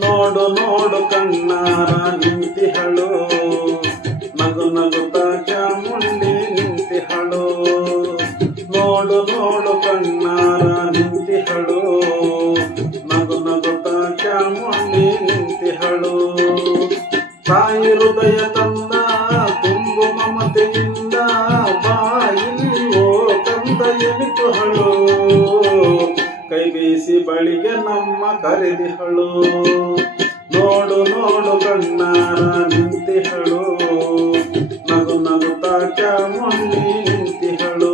ನೋಡು ನೋಡು ಕಣ್ಣಾರ ನಿಂತಿಹಳು, ನಗು ನಗುತ್ತ ಚಾಮುಂಡಿ ನಿಂತಿಹಳು. ನೋಡು ನೋಡು ಕಣ್ಣಾರ ನಿಂತಿಹಳು, ನಗು ನಗುತ್ತ ಚಾಮುಂಡಿ ನಿಂತಿಹಳು. ತಾಯಿ ಹೃದಯ ತಂದ ತುಂಬು ಮಮತೆಯಿಂದ ಬಾಯಿಲ್ಲಿ ಓ ಕಂದ ಎನಿತುಹಳು. ಕೈ ಬೀಸಿ ಬಳಿಗೆ ನಮ್ಮ ಕರೆದಿಹಳು. ನೋಡು ನೋಡು ಕಣ್ಣಾರ ನಿಂತಿಹಳು, ನಗು ನಗುತ್ತ ಚಾಮುಂಡಿ ನಿಂತಿಹಳು.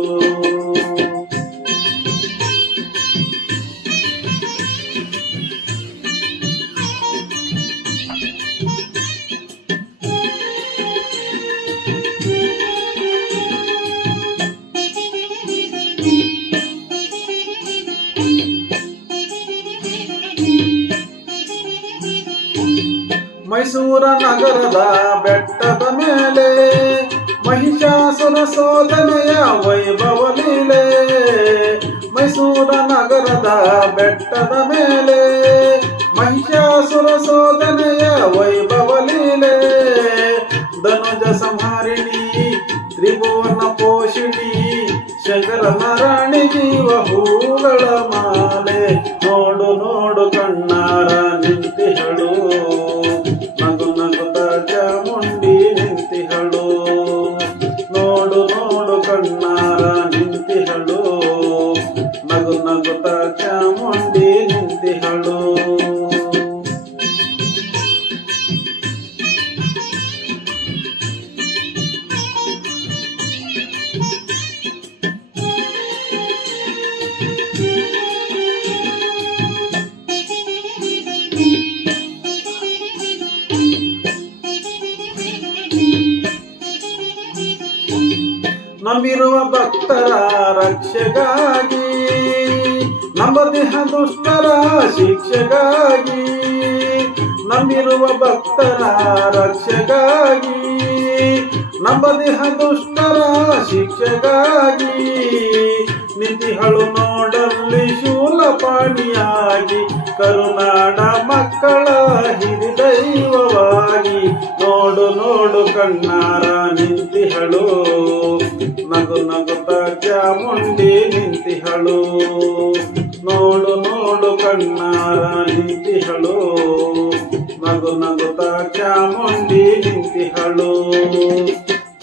ಮೈಸೂರ ನಗರದ ಬೆಟ್ಟದ ಮೇಲೆ ಮಹಿಷಾಸುರ ಸೋದನೆಯ ವೈಭವ ಲೀಲೆ. ಮೈಸೂರ ನಗರದ ಬೆಟ್ಟದ ಮೇಲೆ ಮಹಿಷಾಸುರ ಸೋದನೆಯ ವೈಭವ ಲೀಲೆ. ಧನುಜ ಸಂಹಾರಿಣಿ ತ್ರಿಭುವನ ಪೋಷಿಣಿ ಶಂಕರನ ರಾಣಿ ಜೀವ ಹೂಗಳ ಮಾಲೆ. ನೋಡು ನೋಡು ಕಣ್ಣಾರ ನಿಂತಿಹಳು, ನಗು ನಗುತ್ತ ಚಾಮುಂಡಿ ನಿಂತಿಹಳು. ನೋಡು ನೋಡು ಕಣ್ಣಾರ ನಿಂತಿಹಳು, ನಗು ನಗುತ್ತ ಚಾಮುಂಡಿ ನಿಂತಿಹಳು. ನಂಬಿರುವ ಭಕ್ತರ ರಕ್ಷೆಗಾಗಿ, ನಂಬದಿಹ ದುಷ್ಟರ ಶಿಕ್ಷೆಗಾಗಿ. ನಂಬಿರುವ ಭಕ್ತರ ರಕ್ಷೆಗಾಗಿ, ನಂಬದಿಹ ದುಷ್ಟರ ಶಿಕ್ಷೆಗಾಗಿ. ನಿಂತಿಹಳು ನೋಡಲ್ಲಿ ಶೂಲಪಾಣಿಯಾಗಿ, ಕರುನಾಡ ಮಕ್ಕಳ ಹಿರಿದೈವವಾಗಿ. ನೋಡು ನೋಡು ಕಣ್ಣಾರ ನಿಂತಿಹಳು, ನಗು ನಗುತ್ತ ಚಾಮುಂಡಿ ನಿಂತಿಹಳು. ನೋಡು ನೋಡು ಕಣ್ಣಾರ ನಿಂತಿಹಳು, ನಗು ನಗುತ್ತ ಚಾಮುಂಡಿ ನಿಂತಿಹಳು.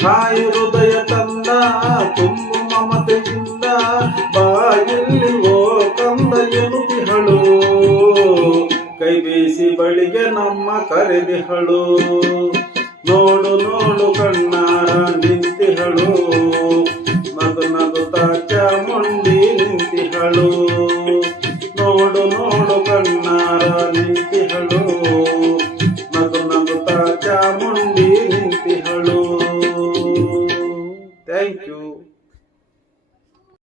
ತಾಯಿ ಹೃದಯ ತಂದ ತುಂಬು ಮಮತೆಯಿಂದ ಬಾಯಲ್ಲಿ ಓ ಕಂದ ಎನ್ನುತ್ತಿಹಳು. ಕೈ ಬೀಸಿ ಬಳಿಗೆ ನಮ್ಮ ಕರೆದಿಹಳು. ನೋಡು ನೋಡು ಕಣ್ಣಾರ ನಿಂತಿಹಳು, ನಗು ನಗುತ್ತ ಚಾಮುಂಡಿ ನಿಂತಿಹಳು. ನೋಡು ನೋಡು ಕಣ್ಣಾರ ನಿಂತಿಹಳು.